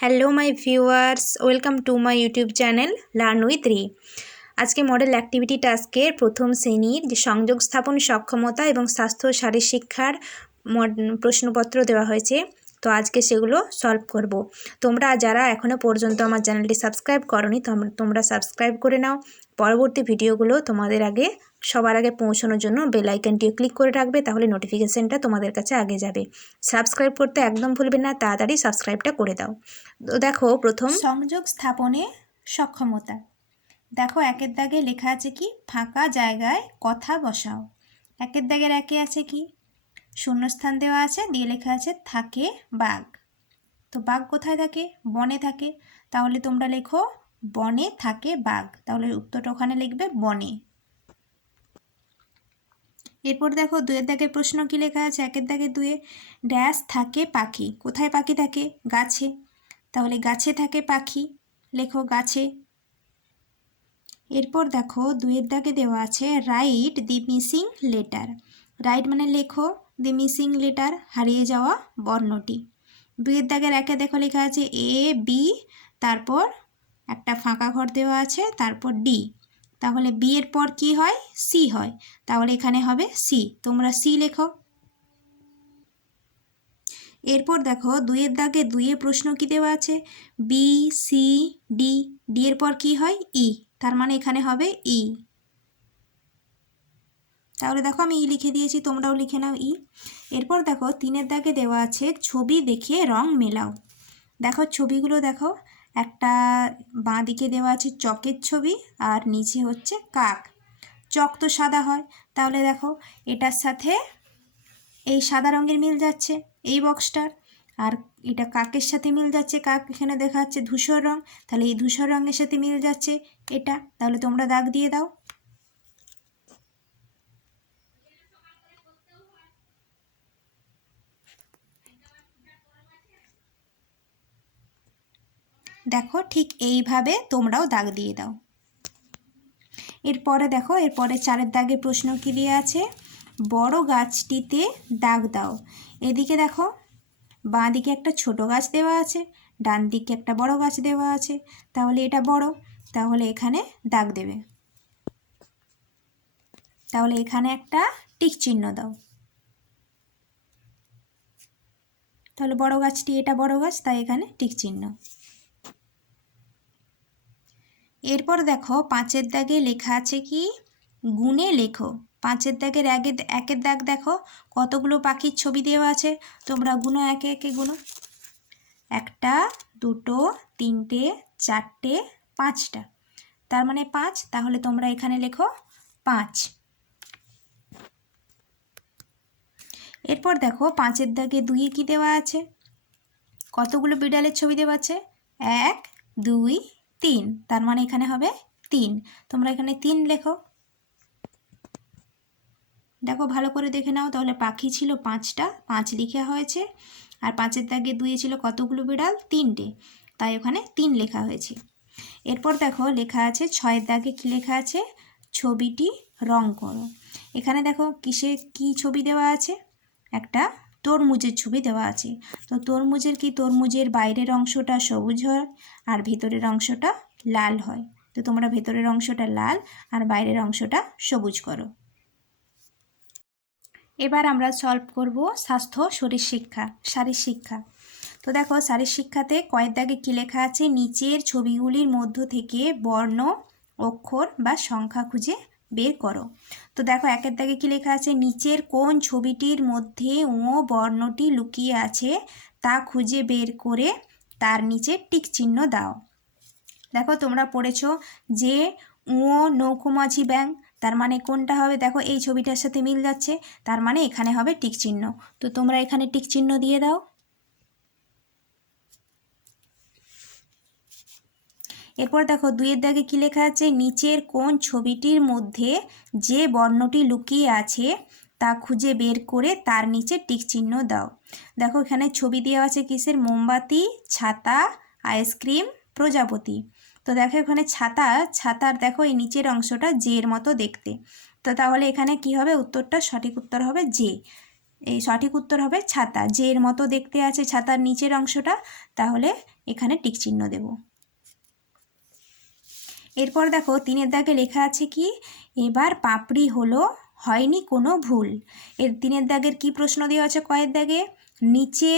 Hello my viewers, welcome to my YouTube channel learn with রি। আজকে model activity টাস্কের প্রথম শ্রেণীর যে সংযোগ স্থাপন সক্ষমতা এবং স্বাস্থ্য শারীর শিক্ষার প্রশ্নপত্র দেওয়া হয়েছে। তো আজকে সেগুলো সলভ করব। তোমরা যারা এখনও পর্যন্ত আমার চ্যানেলটি সাবস্ক্রাইব করোনি তোমরা সাবস্ক্রাইব করে নাও। পরবর্তী ভিডিওগুলো তোমাদের আগে সবার আগে পৌঁছানোর জন্য বেল আইকনটিও ক্লিক করে রাখবে, তাহলে নোটিফিকেশানটা তোমাদের কাছে আগে যাবে। সাবস্ক্রাইব করতে একদম ভুলবে না, তাড়াতাড়ি সাবস্ক্রাইবটা করে দাও। তো দেখো প্রথম সংযোগ স্থাপনে সক্ষমতা। দেখো একের দাগে লেখা আছে কি, ফাঁকা জায়গায় কথা বসাও। একের দাগের একে আছে কি, শূন্যস্থান দেওয়া আছে, দিয়ে লেখা আছে থাকে বাঘ। তো বাঘ কোথায় থাকে? বনে থাকে। তাহলে তোমরা লেখো বনে থাকে বাঘ, তাহলে উত্তরটা ওখানে লিখবে বনে। এরপর দেখো দুয়ের দাগের প্রশ্ন কি লেখা আছে, একের দাগে দুয়ে ড্যাশ থাকে পাখি। কোথায় পাখি থাকে? গাছে। তাহলে গাছে থাকে পাখি, লেখো গাছে। এরপর দেখো দুয়ের দাগে দেওয়া আছে write the missing letter. Right মানে লেখো দি মিসিং লেটার, হারিয়ে যাওয়া বর্ণটি। দুয়ের দাগের একে দেখো লেখা আছে এ বি, তারপর একটা ফাঁকা ঘর দেওয়া আছে, তারপর ডি। তাহলে বি এর পর কি হয়? সি হয়, তাহলে এখানে হবে সি, তোমরা সি লেখো। এরপর দেখো দুয়ের দাগে দুয়ে প্রশ্ন কি দেওয়া আছে, বি সি ডি, ডি এর পর কি হয়? ই, তার মানে এখানে হবে ই। তাহলে দেখো আমি ই লিখে দিয়েছি, তোমরাও লিখে নাও ই। এরপর দেখো তিনের দাগে দেওয়া আছে ছবি দেখে রং মেলাও। দেখো ছবিগুলো দেখো, একটা বাঁ দিকে দেওয়া আছে চকের ছবি, আর নিচে হচ্ছে কাক। চক তো সাদা হয়, তাহলে দেখো এটার সাথে এই সাদা রঙের মিল যাচ্ছে এই বক্সটার, আর এটা কাকের সাথে মিল যাচ্ছে, কাক এখানে দেখা যাচ্ছে ধূসর রং, তাহলে এই ধূসর রঙের সাথে মিল যাচ্ছে এটা, তাহলে তোমরা দাগ দিয়ে দাও। দেখো ঠিক এইভাবে তোমরাও দাগ দিয়ে দাও। এরপরে দেখো, এরপরে চারের দাগে প্রশ্ন কি দিয়ে আছে, বড় গাছটিতে দাগ দাও। এদিকে দেখো বাঁ দিকে একটা ছোট গাছ দেওয়া আছে, ডান দিকে একটা বড় গাছ দেওয়া আছে, তাহলে এটা বড়, তাহলে এখানে দাগ দেবে। তাহলে এখানে একটা টিক চিহ্ন দাও। তাহলে বড় গাছটি, এটা বড় গাছ, তাই এখানে টিক চিহ্ন। এরপর দেখো পাঁচের দাগে লেখা আছে কি, গুণে লেখো। পাঁচের দাগের একের দাগ দেখো কতগুলো পাখির ছবি দেওয়া আছে, তোমরা গুনো, একে একে গুনো। একটা, দুটো, তিনটে, চারটে, পাঁচটা, তার মানে 5, তাহলে তোমরা এখানে লেখো 5। এরপর দেখো পাঁচের দাগে দুই কি দেওয়া আছে, কতগুলো বিড়ালের ছবি দেওয়া আছে, 1 2 3, তার মানে এখানে হবে 3, তোমরা এখানে 3 লেখো। দেখো ভালো করে দেখে নাও, তাহলে পাখি ছিল 5টা, 5 লিখা হয়েছে, আর পাঁচের দাগে দুয়ে ছিল কতগুলো বিড়াল, 3টে, তাই ওখানে 3 লেখা হয়েছে। এরপর দেখো লেখা আছে ছয়ের দাগে কি লেখা আছে, ছবিটি রং করো। এখানে দেখো কিসে কি ছবি দেওয়া আছে, একটা তরমুজের ছবি দেওয়া আছে। তো তরমুজের কি, তরমুজের বাইরের অংশটা সবুজ হয় আর ভেতরের অংশটা লাল হয়। তো তোমরা ভেতরের অংশটা লাল আর বাইরের অংশটা সবুজ করো। এবার আমরা সলভ করব স্বাস্থ্য শরীর শিক্ষা, শারীর শিক্ষা। তো দেখো শারীর শিক্ষাতে কয়ের দাগে কী লেখা আছে, নিচের ছবিগুলির মধ্য থেকে বর্ণ, অক্ষর বা সংখ্যা খুঁজে বের করো। তো দেখো একের দাগে কী লেখা আছে, নিচের কোন ছবিটির মধ্যে ও বর্ণটি লুকিয়ে আছে তা খুঁজে বের করে তার নিচে টিক চিহ্ন দাও। দেখো তোমরা পড়েছ যে ও নৌকোমাঝি ব্যাঙ, তার মানে কোনটা হবে, দেখো এই ছবিটার সাথে মিল যাচ্ছে, তার মানে এখানে হবে টিক চিহ্ন। তো তোমরা এখানে টিক চিহ্ন দিয়ে দাও। এরপর দেখো দুইয়ের দাগে কী লেখা আছে, নিচের কোন ছবিটির মধ্যে যে বর্ণটি লুকিয়ে আছে তা খুঁজে বের করে তার নিচে টিক চিহ্ন দাও। দেখো এখানে ছবি দেওয়া আছে কিসের, মোমবাতি, ছাতা, আইসক্রিম, প্রজাপতি। তো দেখো এখানে ছাতার দেখো এই নিচের অংশটা জে এর মতো দেখতে, তো তাহলে এখানে কি হবে, উত্তরটা সঠিক উত্তর হবে জে। এই সঠিক উত্তর হবে ছাতা। যে এর মতো দেখতে আছে ছাতার নিচের অংশটা, তাহলে এখানে টিক চিহ্ন দেব। এরপর দেখো 3 দাগে লেখা আছে কি, এবার পাপড়ি হলো হয়নি কোনো ভুল। এর 3 দাগের কি প্রশ্ন দেওয়া আছে কয়ের দাগে, নিচে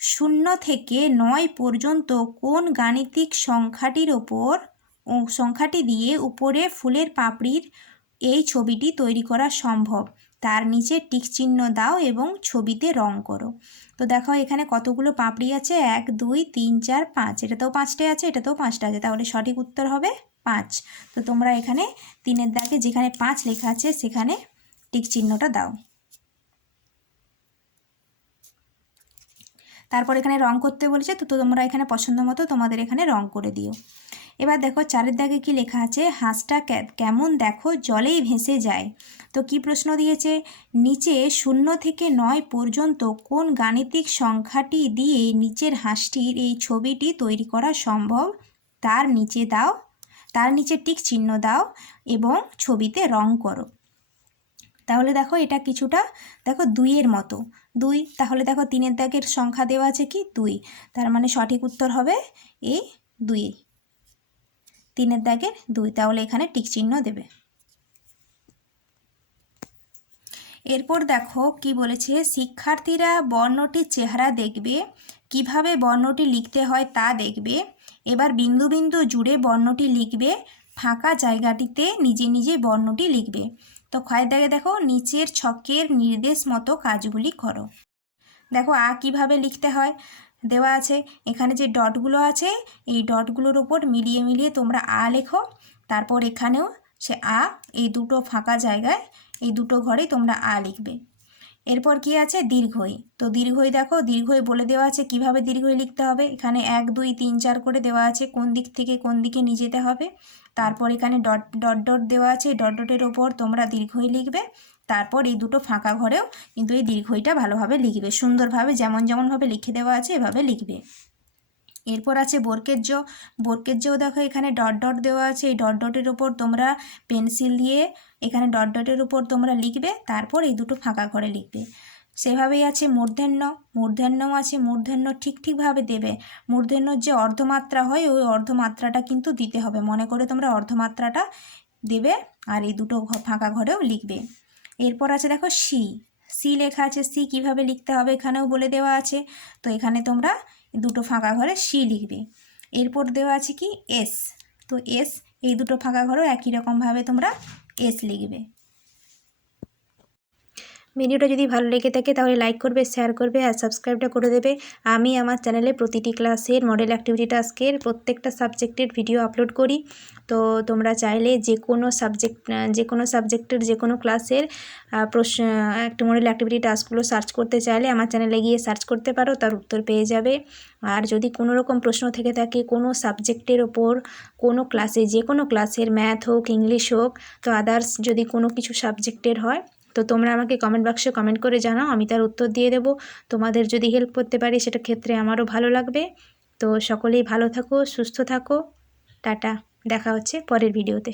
0 থেকে 9 পর্যন্ত কোন গাণিতিক সংখ্যাটি দিয়ে উপরে ফুলের পাপড়ির এই ছবিটি তৈরি করা সম্ভব, তার নিচে টিক চিহ্ন দাও এবং ছবিতে রং করো। তো দেখো এখানে কতগুলো পাপড়ি আছে, 1 2 3 4 5, এটাতেও 5টে আছে, এটাতেও 5টা আছে, তাহলে সঠিক উত্তর হবে 5। তো তোমরা এখানে 3 দাগে যেখানে 5 লেখা আছে সেখানে টিক চিহ্নটা দাও। তারপর এখানে রং করতে বলেছে, তো তোমরা এখানে পছন্দ মতো তোমাদের এখানে রং করে দিও। এবার দেখো 4 দাগে কি লেখা আছে, হাঁসটা কেমন দেখো জলেই ভেসে যায়। তো কি প্রশ্ন দিয়েছে, নিচে 0 থেকে 9 পর্যন্ত কোন গাণিতিক সংখ্যাটি দিয়ে নিচের হাঁসটির এই ছবিটি তৈরি করা সম্ভব, তার নিচে টিক চিহ্ন দাও এবং ছবিতে রং করো। তাহলে দেখো এটা কিছুটা দেখো 2-এর মতো, 2, তাহলে দেখো 3 দাগের সংখ্যা দেওয়া আছে কি 2, তার মানে সঠিক উত্তর হবে এই 2, 3 দাগের 2, তাহলে এখানে টিক চিহ্ন দেবে। এরপর দেখো কি বলেছে, শিক্ষার্থীরা বর্ণটির চেহারা দেখবে, কিভাবে বর্ণটি লিখতে হয় তা দেখবে, এবার বিন্দু বিন্দু জুড়ে বর্ণটি লিখবে, ফাঁকা জায়গাটিতে নিজে নিজে বর্ণটি লিখবে। তো ক্ষয়ের দাগে দেখো নিচের ছকের নির্দেশ মতো কাজগুলি করো। দেখো কিভাবে লিখতে হয় দেওয়া আছে, এখানে যে ডটগুলো আছে এই ডটগুলোর উপর মিলিয়ে মিলিয়ে তোমরা লেখো। তারপর এখানেও সে এই দুটো ফাঁকা জায়গায় এই দুটো ঘরেই তোমরা লিখবে। এরপর কি আছে, দীর্ঘই। তো দীর্ঘই দেখো, দীর্ঘই বলে দেওয়া আছে কিভাবে দীর্ঘই লিখতে হবে, এখানে 1 2 3 4 করে দেওয়া আছে কোন দিক থেকে কোন দিকে নিয়ে যেতে হবে। তারপর এখানে ডট ডট ডট দেওয়া আছে, ডট ডটের ওপর তোমরা দীর্ঘই লিখবে। তারপর এই দুটো ফাঁকা ঘরেও কিন্তু এই দীর্ঘইটা ভালোভাবে লিখবে, সুন্দরভাবে যেমনভাবে লিখে দেওয়া আছে এভাবে লিখবে। এরপর আছে বর্গের জও দেখো এখানে ডট ডট দেওয়া আছে, এই ডট ডটের ওপর তোমরা পেন্সিল দিয়ে এখানে ডট ডটের উপর তোমরা লিখবে, তারপর এই দুটো ফাঁকা ঘরে লিখবে। সেভাবেই আছে মূর্ধন্যও আছে, মূর্ধন্য ঠিকভাবে দেবে। মূর্ধন্যর যে অর্ধমাত্রা হয় ওই অর্ধমাত্রাটা কিন্তু দিতে হবে, মনে করে তোমরা অর্ধমাত্রাটা দেবে আর এই দুটো ফাঁকা ঘরেও লিখবে। এরপর আছে দেখো সি লেখা আছে, সি কীভাবে লিখতে হবে এখানেও বলে দেওয়া আছে, তো এখানে তোমরা দুটো ফাঁকা ঘরে সি লিখবে। এরপর দেওয়া আছে কি এস, তো এস এই দুটো ফাঁকা ঘরেও একই রকমভাবে তোমরা এস লিখবে। ভিডিওটা যদি ভালো লেগে থাকে তাহলে লাইক করবে, শেয়ার করবে আর সাবস্ক্রাইবটা করে দেবে। আমি আমার চ্যানেলে প্রতিটি ক্লাসের মডেল অ্যাক্টিভিটি টাস্কের প্রত্যেকটা সাবজেক্টের ভিডিও আপলোড করি। তো তোমরা চাইলে যে কোনো সাবজেক্টের যে কোনো ক্লাসের একটা মডেল অ্যাক্টিভিটি টাস্কগুলো সার্চ করতে চাইলে আমার চ্যানেলে গিয়ে সার্চ করতে পারো, তার উত্তর পেয়ে যাবে। আর যদি কোনো রকম প্রশ্ন থেকে থাকে কোনো সাবজেক্টের ওপর, কোনো ক্লাসে, যে কোনো ক্লাসের ম্যাথ হোক, ইংলিশ হোক, তো আদার্স যদি কোনো কিছু সাবজেক্টের হয়, তো তোমরা আমাকে কমেন্ট বক্সে কমেন্ট করে জানাও, আমি তার উত্তর দিয়ে দেবো। তোমাদের যদি হেল্প করতে পারি সেটা ক্ষেত্রে আমারও ভালো লাগবে। তো সকলেই ভালো থাকো, সুস্থ থাকো, টাটা, দেখা হচ্ছে পরের ভিডিওতে।